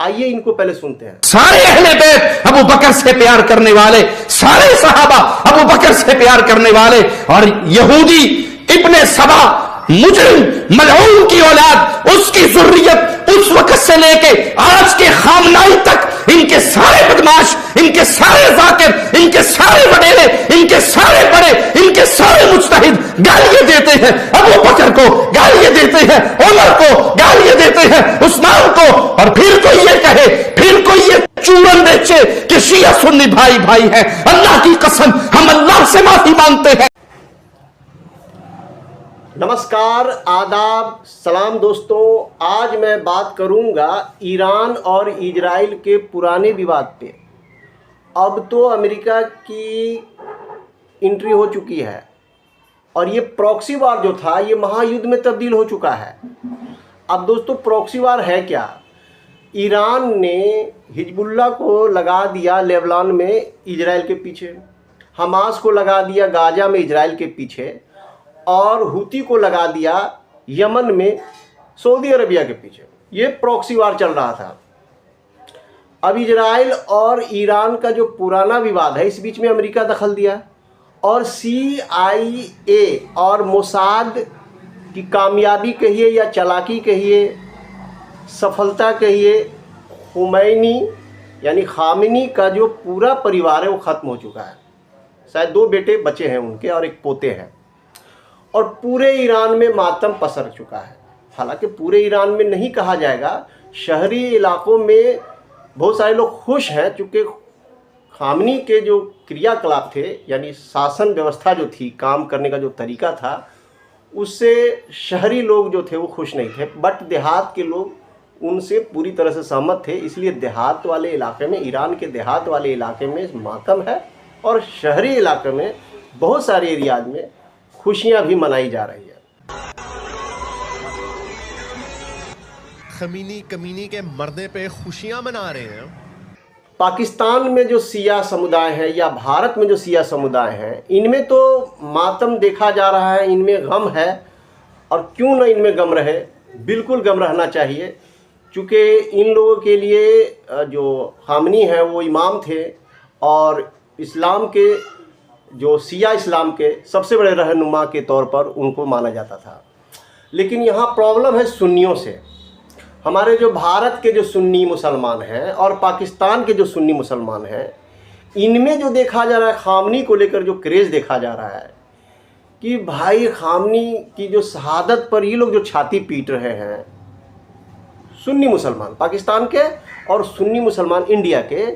आइए इनको पहले सुनते हैं। सारे अहले बैत अबू बकर से प्यार करने वाले, सारे सहाबा अबू बकर से प्यार करने वाले, और यहूदी इब्ने सबा मुजरिम मलऊन की औलाद, उसकी जुर्रियत उस वक्त से लेके आज के खामनाई तक, इनके सारे बदमाश, इनके सारे जाकिर, इनके सारे वडेरे, इनके सारे बड़े, इनके सारे मुज्तहिद गालियां देते हैं अबू बकर को, गालियां देते हैं उमर को, गालियां देते हैं उस्मान को, और फिर कोई ये कहे, फिर कोई ये चूरन बेचे कि शिया सुन्नी भाई भाई है। अल्लाह की कसम, हम अल्लाह से माफी मांगते हैं। नमस्कार, आदाब, सलाम दोस्तों। आज मैं बात करूंगा ईरान और इजराइल के पुराने विवाद पे। अब तो अमेरिका की एंट्री हो चुकी है और ये प्रॉक्सी वार जो था ये महायुद्ध में तब्दील हो चुका है। अब दोस्तों प्रॉक्सी वार है क्या? ईरान ने हिजबुल्लाह को लगा दिया लेबनान में इजराइल के पीछे, हमास को लगा दिया गाजा में इजराइल के पीछे, और हुती को लगा दिया यमन में सऊदी अरबिया के पीछे। ये प्रॉक्सी वार चल रहा था। अब इजराइल और ईरान का जो पुराना विवाद है, इस बीच में अमेरिका दखल दिया और CIA और मोसाद की कामयाबी कहिए या चालाकी कहिए, सफलता कहिए, खुमैनी यानी खामिनी का जो पूरा परिवार है वो ख़त्म हो चुका है। शायद 2 बेटे बचे हैं उनके और एक पोते हैं, और पूरे ईरान में मातम पसर चुका है। हालांकि पूरे ईरान में नहीं कहा जाएगा, शहरी इलाकों में बहुत सारे लोग खुश हैं, चूँकि खामनी के जो क्रियाकलाप थे यानी शासन व्यवस्था जो थी, काम करने का जो तरीका था, उससे शहरी लोग जो थे वो खुश नहीं थे। बट देहात के लोग उनसे पूरी तरह से सहमत थे। इसलिए देहात वाले इलाके में, ईरान के देहात वाले इलाके में मातम है, और शहरी इलाके में बहुत सारे एरियाज में खुशियां भी मनाई जा रही है। खमीनी कमीनी के मरने पे खुशियां मना रहे हैं। पाकिस्तान में जो सिया समुदाय है या भारत में जो सिया समुदाय है, इनमें तो मातम देखा जा रहा है, इनमें गम है, और क्यों ना इनमें गम रहे, बिल्कुल गम रहना चाहिए। चूँकि इन लोगों के लिए जो खामनी है वो इमाम थे और इस्लाम के जो सिया इस्लाम के सबसे बड़े रहनुमा के तौर पर उनको माना जाता था। लेकिन यहाँ प्रॉब्लम है सुन्नियों से। हमारे जो भारत के जो सुन्नी मुसलमान हैं और पाकिस्तान के जो सुन्नी मुसलमान हैं, इनमें जो देखा जा रहा है, खामनी को लेकर जो क्रेज़ देखा जा रहा है कि भाई खामनी की जो शहादत पर ये लोग जो छाती पीट रहे हैं, सुन्नी मुसलमान पाकिस्तान के और सुन्नी मुसलमान इंडिया के,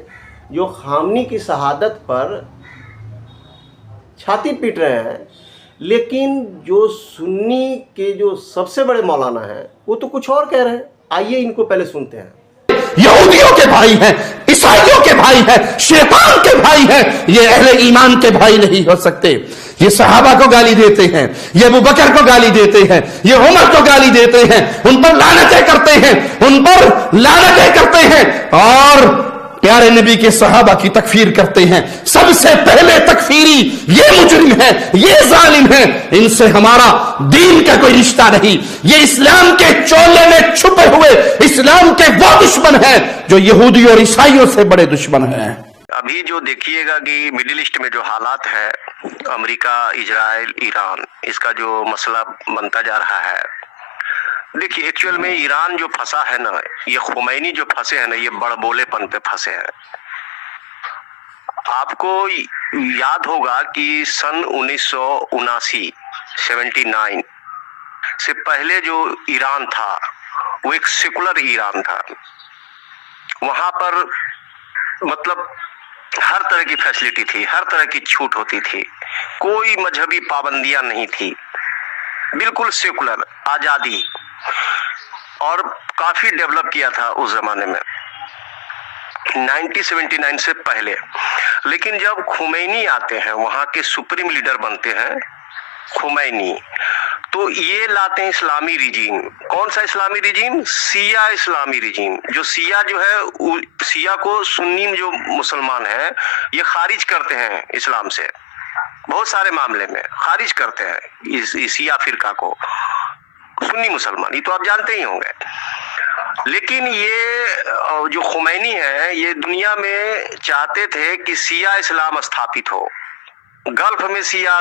जो खामनी की शहादत पर छाती पीट रहे हैं। लेकिन जो सुन्नी के जो सबसे बड़े मौलाना हैं वो तो कुछ और कह रहे हैं। आइए इनको पहले सुनते हैं। यहूदियों के भाई हैं, ईसाइयों के भाई हैं, शैतान के भाई हैं, ये अहले ईमान के भाई नहीं हो सकते। ये सहाबा को गाली देते हैं, ये अबू बकर को गाली देते हैं, ये उमर को गाली देते हैं, उन पर लानतें करते हैं, उन पर लानतें करते हैं, और प्यारे नबी के सहाबा की तकफीर करते हैं। सबसे पहले तकफीरी ये मुजरिम है, ये जालिम है, इनसे हमारा दीन का कोई रिश्ता नहीं। ये इस्लाम के चोले में छुपे हुए इस्लाम के वो दुश्मन हैं जो यहूदी और ईसाइयों से बड़े दुश्मन हैं। अभी जो देखिएगा कि मिडिल ईस्ट में जो हालात है, अमेरिका, इजराइल, ईरान, इसका जो मसला बनता जा रहा है, देखिए एक्चुअल में ईरान जो फंसा है ना, ये खुमैनी जो फंसे हैं ना, ये बड़बोलेपन पे फंसे हैं। आपको याद होगा कि सन 1979 79 से पहले जो ईरान था वो एक सेकुलर ईरान था। वहां पर मतलब हर तरह की फैसिलिटी थी, हर तरह की छूट होती थी, कोई मजहबी पाबंदियां नहीं थी, बिल्कुल सेकुलर, आजादी, और काफी डेवलप किया था उस जमाने में 1979 से पहले। लेकिन जब खुमैनी आते हैं, वहां के सुप्रीम लीडर बनते हैं खुमैनी, तो ये लाते हैं इस्लामी रिजीम। कौन सा इस्लामी रिजीम? सिया इस्लामी रिजीम। जो सिया जो है, सिया को सुन्नी जो मुसलमान है ये खारिज करते हैं इस्लाम से, बहुत सारे मामले में खारिज करते हैं इस सिया फिरका को, सुन्नी मुसलमान, ये तो आप जानते ही होंगे। लेकिन ये जो खुमैनी है ये दुनिया में चाहते थे कि शिया इस्लाम स्थापित हो, गल्फ में शिया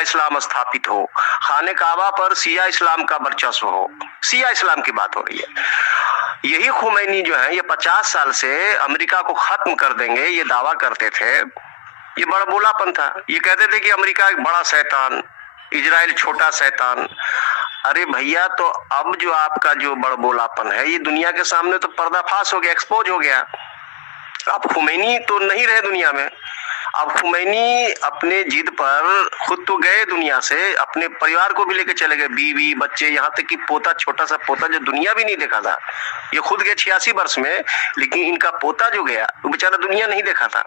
इस्लाम स्थापित हो, खाने काबा पर शिया इस्लाम का वर्चस्व हो। शिया इस्लाम की बात हो रही है। यही खुमैनी जो है ये 50 साल से अमेरिका को खत्म कर देंगे ये दावा करते थे। ये बड़बोलापन था। ये कहते थे कि अमेरिका एक बड़ा शैतान, इजराइल छोटा शैतान। अरे भैया, तो अब जो आपका जो बड़बोलापन है ये दुनिया के सामने तो पर्दाफाश हो गया, एक्सपोज हो गया। अब खुमैनी तो नहीं रहे दुनिया में। अब खुमैनी अपने जिद पर खुद तो गए दुनिया से, अपने परिवार को भी लेके चले गए, बीवी बच्चे, यहाँ तक कि पोता, छोटा सा पोता जो दुनिया भी नहीं देखा था। ये खुद गए 86 वर्ष में, लेकिन इनका पोता जो गया वो बेचारा दुनिया नहीं देखा था।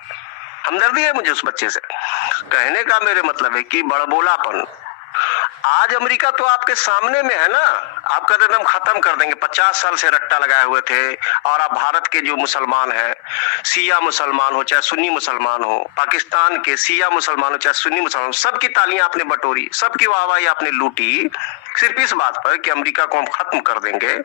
हमदर्दी है मुझे उस बच्चे से। कहने का मेरे मतलब है कि बड़बोलापन आज अमेरिका तो आपके सामने में है ना। आप कहते थे हम खत्म कर देंगे, 50 साल से रट्टा लगाए हुए थे। और आप भारत के जो मुसलमान हैं, शिया मुसलमान हो चाहे सुन्नी मुसलमान हो, पाकिस्तान के शिया मुसलमान हो चाहे सुन्नी मुसलमान, सबकी तालियां आपने बटोरी, सबकी वाहवाही आपने लूटी, सिर्फ इस बात पर कि अमेरिका को हम खत्म कर देंगे।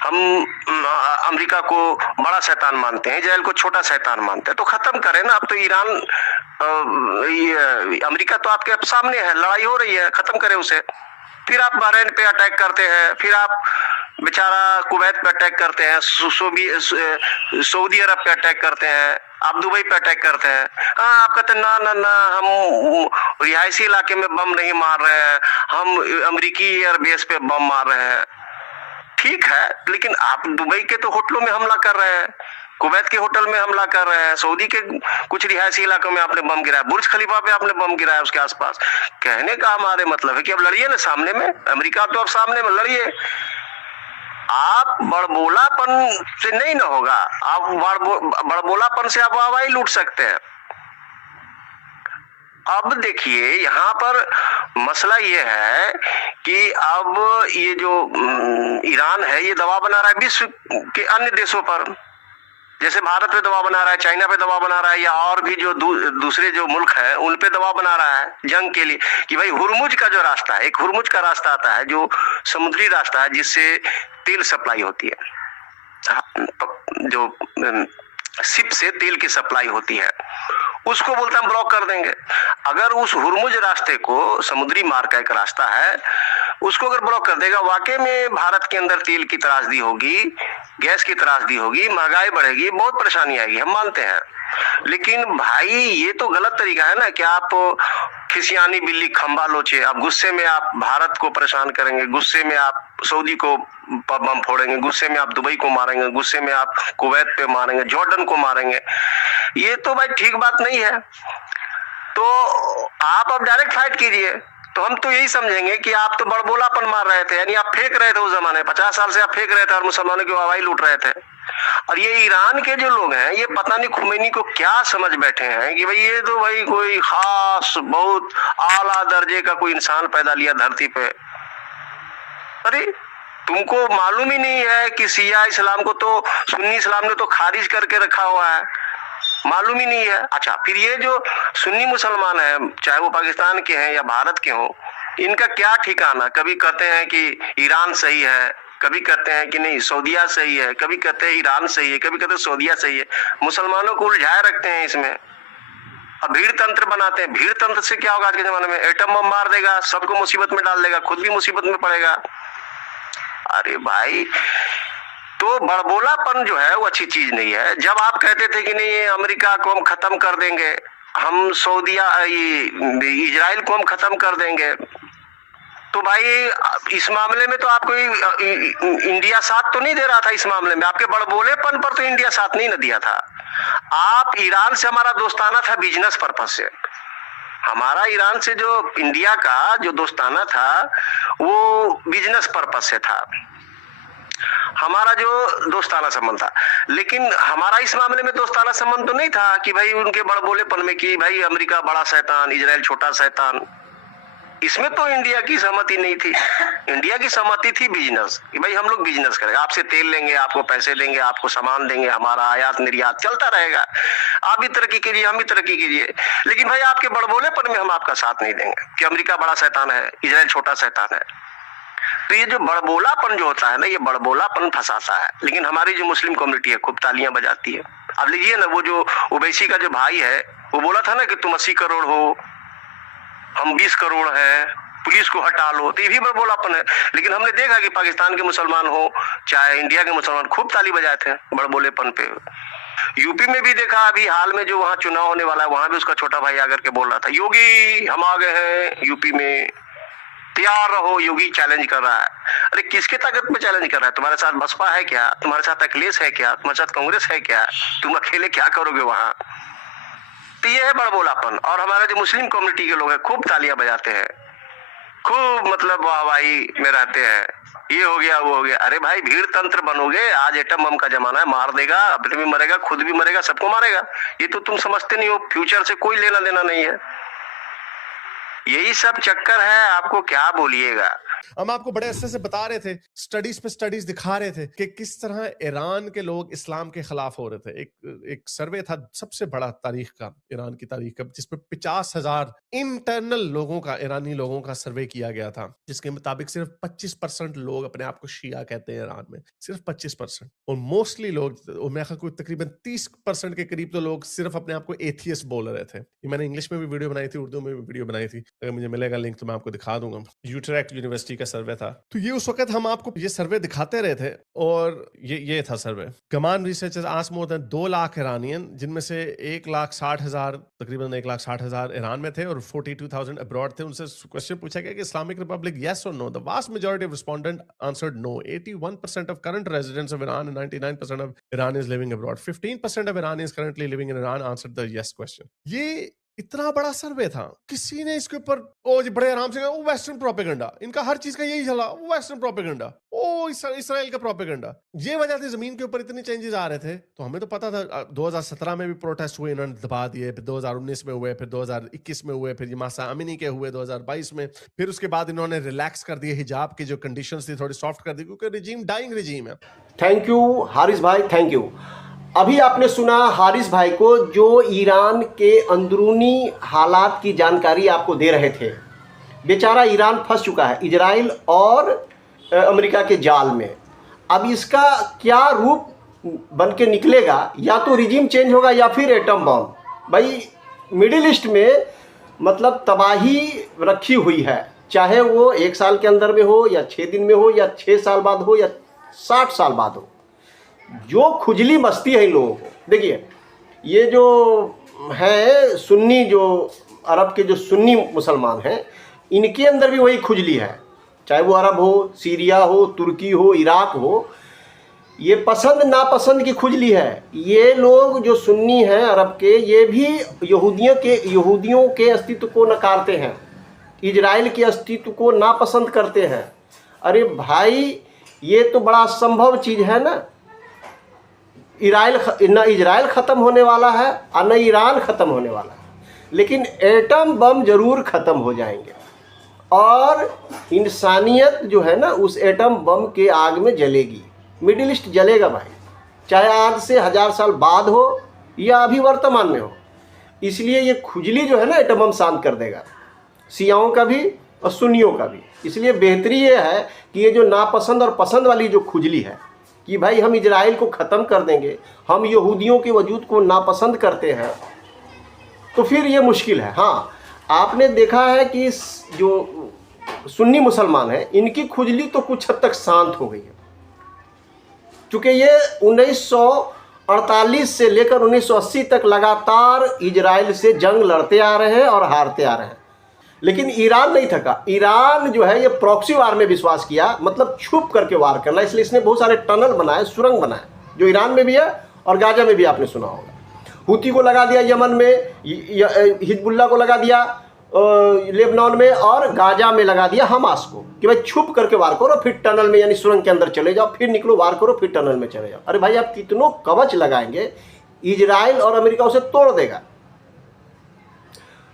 हम अमेरिका को बड़ा शैतान मानते हैं, इजराइल को छोटा शैतान मानते हैं, तो खत्म करें ना। अब तो ईरान ये अमेरिका तो आपके सामने है, लड़ाई हो रही है, खत्म करें उसे। फिर आप बहरीन पे अटैक करते हैं, फिर आप बेचारा कुवैत पे अटैक करते हैं, सऊदी अरब पे अटैक करते हैं, आप दुबई पे अटैक करते हैं। हाँ, आप कहते हैं ना ना ना, हम रिहायशी इलाके में बम नहीं मार रहे हैं, हम अमेरिकी एयरबेस पे बम मार रहे हैं। ठीक है, लेकिन आप दुबई के तो होटलों में हमला कर रहे हैं, कुवैत के होटल में हमला कर रहे हैं, सऊदी के कुछ रिहायशी इलाकों में आपने बम गिराया, बुर्ज खलीफा पे आपने बम गिराया, उसके आसपास। कहने का हमारे मतलब है कि अब लड़िए ना सामने में, अमेरिका तो अब सामने में लड़िए। आप बड़बोलापन से नहीं ना होगा, आप बड़बोलापन से आप वाहवाही लूट सकते हैं। अब देखिए यहाँ पर मसला ये है कि अब ये जो ईरान है ये दबाव बना रहा है विश्व के अन्य देशों पर, जैसे भारत पे दबाव बना रहा है, चाइना पे दबाव बना रहा है, या और भी जो दूसरे जो मुल्क हैं उन पे दबाव बना रहा है जंग के लिए, कि भाई हुर्मुज का जो रास्ता है, एक हुर्मुज का रास्ता आता है जो समुद्री रास्ता है जिससे तेल सप्लाई होती है, जो शिप से तेल की सप्लाई होती है, उसको बोलते हैं हम ब्लॉक कर देंगे। अगर उस हुर्मुज रास्ते को, समुद्री मार्ग का एक रास्ता है, उसको अगर ब्लॉक कर देगा, वाकई में भारत के अंदर तेल की त्रासदी होगी, गैस की त्रासदी होगी, महंगाई बढ़ेगी, बहुत परेशानी आएगी, हम मानते हैं। लेकिन भाई ये तो गलत तरीका है ना कि आप खिसियानी बिल्ली खंबा लोचे, आप गुस्से में आप भारत को परेशान करेंगे, गुस्से में आप सऊदी को बम फोड़ेंगे, गुस्से में आप दुबई को मारेंगे, गुस्से में आप कुवैत पे मारेंगे, जॉर्डन को मारेंगे। ये तो भाई ठीक बात नहीं है। तो आप अब डायरेक्ट फाइट कीजिए, तो हम तो यही समझेंगे कि आप तो बड़बोलापन मार रहे थे, यानी आप फेंक रहे थे उस जमाने, 50 साल से आप फेंक रहे थे और मुसलमानों की वाहवाही लूट रहे थे। और ये ईरान के जो लोग हैं ये पता नहीं खुमैनी को क्या समझ बैठे हैं कि भाई ये तो भाई कोई खास बहुत आला दर्जे का कोई इंसान पैदा लिया धरती पे। अरे तुमको मालूम ही नहीं है कि शिया इस्लाम को तो सुन्नी इस्लाम ने तो खारिज करके रखा हुआ है, मालूम ही नहीं है। अच्छा, फिर ये जो सुन्नी मुसलमान हैं, चाहे वो पाकिस्तान के हैं या भारत के हों, इनका क्या ठिकाना? कभी कहते हैं कि ईरान सही है, कभी कहते हैं कि नहीं सऊदिया सही है, कभी कहते हैं ईरान सही है, कभी कहते हैं सऊदिया सही है। मुसलमानों को उलझाए रखते हैं इसमें। अब भीड़ तंत्र बनाते हैं। भीड़ तंत्र से क्या होगा आज के जमाने में? एटम बम मार देगा, सबको मुसीबत में डाल देगा, खुद भी मुसीबत में पड़ेगा। अरे भाई, तो बड़बोलापन जो है वो अच्छी चीज नहीं है। जब आप कहते थे कि नहीं अमेरिका को हम खत्म कर देंगे, हम सऊदिया इजराइल को हम खत्म कर देंगे, तो भाई इस मामले में तो आपको इंडिया साथ तो नहीं दे रहा था। इस मामले में आपके बड़बोलेपन पर तो इंडिया साथ नहीं न दिया था। आप ईरान से हमारा दोस्ताना था बिजनेस पर्पस से, हमारा ईरान से जो इंडिया का जो दोस्ताना था वो बिजनेस पर्पस से था, हमारा जो दोस्ताना संबंध था। लेकिन हमारा इस मामले में दोस्ताना संबंध तो नहीं था कि भाई उनके बड़बोलेपन में कि भाई अमेरिका बड़ा शैतान, इजराइल छोटा शैतान। इसमें तो इंडिया की सहमति नहीं थी। इंडिया की सहमति थी बिजनेस, कि भाई हम लोग बिजनेस करेंगे, आपसे तेल लेंगे, आपको पैसे देंगे, आपको सामान देंगे, हमारा आयात निर्यात चलता रहेगा, आप भी तरक्की कीजिए, हम भी तरक्की कीजिए। लेकिन भाई आपके बड़बोलेपन में हम आपका साथ नहीं देंगे कि अमेरिका बड़ा शैतान है, इजराइल छोटा शैतान है। तो ये जो बड़बोलापन जो होता है ना, ये बड़बोलापन फंसाता है। लेकिन हमारी जो मुस्लिम कम्युनिटी है खूब तालियां बजाती है। अब लीजिए ना, वो जो ओवैसी का जो भाई है, वो बोला था ना कि तुम 80 करोड़ हो, हम 20 करोड़ हैं, पुलिस को हटा लो, तो ये भी बड़बोलापन है। लेकिन हमने देखा कि पाकिस्तान के मुसलमान हो चाहे इंडिया के मुसलमान खूब ताली बजाए थे बड़बोलेपन पे। यूपी में भी देखा अभी हाल में जो वहां चुनाव होने वाला है, वहां भी उसका छोटा भाई आकर के बोल रहा था, योगी हम आ गए हैं यूपी में, तैयार रहो। योगी चैलेंज कर रहा है। अरे किसके ताकत में चैलेंज कर रहा है? तुम्हारे साथ बसपा है क्या? तुम्हारे साथ अखिलेश है क्या? तुम्हारे साथ कांग्रेस है क्या? तुम अकेले क्या करोगे वहां? तो ये है बड़बोलापन। और हमारे जो मुस्लिम कम्युनिटी के लोग हैं खूब तालियां बजाते हैं, खूब मतलब वाहवाही में रहते हैं, ये हो गया वो हो गया। अरे भाई भीड़ तंत्र बनोगे, आज एटम बम का जमाना है, मार देगा, अपने भी मरेगा, खुद भी मरेगा, सबको मारेगा। ये तो तुम समझते नहीं हो, फ्यूचर से कोई लेना देना नहीं है। यही सब चक्कर है, आपको क्या बोलिएगा। हम आपको बड़े अरसे से बता रहे थे, स्टडीज पे स्टडीज दिखा रहे थे कि किस तरह ईरान के लोग इस्लाम के खिलाफ हो रहे थे। एक सर्वे था सबसे बड़ा तारीख का, ईरान की तारीख का, जिसमें 50,000 इंटरनल लोगों का, ईरानी लोगों का सर्वे किया गया था, जिसके मुताबिक सिर्फ 25% लोग अपने आप को शिया कहते हैं ईरान में, सिर्फ 25%। और मोस्टली लोग, कोई तकरीबन 30% के करीब तो लोग सिर्फ अपने आप को एथियस्ट बोल रहे थे। ये मैंने इंग्लिश में भी वीडियो बनाई थी, उर्दू में भी वीडियो बनाई थी, अगर मुझे मिलेगा लिंक तो मैं आपको दिखा दूंगा। यूट्रेक्ट यूनिवर्सिटी का सर्वे था। तो ये उस वक्त हम आपको ये सर्वे दिखाते रहे थे, और ये था survey. GAMAAN researchers asked more than 2 lakh Iranian, जिनमें से 1,60,000 तकरीबन 1,60,000 ईरान में थे और 42,000 अब्रॉड थे। उनसे क्वेश्चन पूछा गया कि इस्लामिक रिपब्लिक यस और no. The vast majority of respondent answered no. 81% of current residents of Iran and 99% of Iranians living abroad. 15% of Iranians currently living in Iran answered the yes question. ये इतना बड़ा सर्वे था, किसी ने इसके ऊपर बड़े आराम से वो वेस्टर्न प्रोपेगेंडा, इनका हर चीज का यही चला, वो वेस्टर्न प्रोपेगेंडा, इसराइल का प्रोपेगेंडा। ये वजह थी जमीन के ऊपर इतने चेंजेस आ रहे थे। तो हमें तो पता था 2017 में भी प्रोटेस्ट हुए, इन्होंने दबा दिए, फिर 2019 में हुए, फिर 2021 में हुए, फिर मासा अमिनी के हुए 2022 में, फिर उसके बाद इन्होंने रिलैक्स कर दिए, हिजाब की जो कंडीशंस थी थोड़ी सॉफ्ट कर दी, क्योंकि रिजीम डाइंग रिजीम है। थैंक यू हारिस भाई, थैंक यू। अभी आपने सुना हारिस भाई को, जो ईरान के अंदरूनी हालात की जानकारी आपको दे रहे थे। बेचारा ईरान फंस चुका है इजराइल और अमेरिका के जाल में। अब इसका क्या रूप बन के निकलेगा, या तो रिजीम चेंज होगा या फिर एटम बम। भाई मिडिल ईस्ट में मतलब तबाही रखी हुई है, चाहे वो 1 साल के अंदर में हो, या 6 दिन में हो, या 6 साल बाद हो, या 60 साल बाद हो। जो खुजली मस्ती है इन लोगों को, देखिए ये जो है सुन्नी, जो अरब के जो सुन्नी मुसलमान हैं, इनके अंदर भी वही खुजली है, चाहे वो अरब हो, सीरिया हो, तुर्की हो, इराक हो। ये पसंद नापसंद की खुजली है। ये लोग जो सुन्नी हैं अरब के, ये भी यहूदियों के अस्तित्व को नकारते हैं, इजराइल के अस्तित्व को नापसंद करते हैं। अरे भाई ये तो बड़ा असंभव चीज़ है ना। न इजराइल ख़त्म होने वाला है और न ईरान ख़त्म होने वाला है, लेकिन एटम बम ज़रूर ख़त्म हो जाएंगे, और इंसानियत जो है ना उस एटम बम के आग में जलेगी। मिडिल ईस्ट जलेगा भाई, चाहे आज से 1000 साल बाद हो या अभी वर्तमान में हो। इसलिए ये खुजली जो है ना एटम बम शांत कर देगा, शियाओं का भी और सुन्नियों का भी। इसलिए बेहतरी ये है कि ये जो नापसंद और पसंद वाली जो खुजली है कि भाई हम इजराइल को ख़त्म कर देंगे, हम यहूदियों के वजूद को नापसंद करते हैं, तो फिर ये मुश्किल है। हाँ, आपने देखा है कि जो सुन्नी मुसलमान हैं, इनकी खुजली तो कुछ हद तक शांत हो गई है, क्योंकि ये 1948 से लेकर 1980 तक लगातार इजराइल से जंग लड़ते आ रहे हैं और हारते आ रहे हैं। लेकिन ईरान नहीं थका। ईरान जो है ये प्रॉक्सी वार में विश्वास किया, मतलब छुप करके वार करना। इसलिए इसने बहुत सारे टनल बनाए, सुरंग बनाए, जो ईरान में भी है और गाजा में भी आपने सुना होगा। हुती को लगा दिया यमन में, हिजबुल्ला को लगा दिया लेबनान में, और गाजा में लगा दिया हमास को कि भाई छुप करके वार करो, फिर टनल में यानी सुरंग के अंदर चले जाओ, फिर निकलो, वार करो, फिर टनल में चले जाओ। अरे भाई आप कितनों कवच लगाएंगे, इजराइल और अमेरिका उसे तोड़ देगा।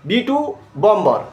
B2 bomber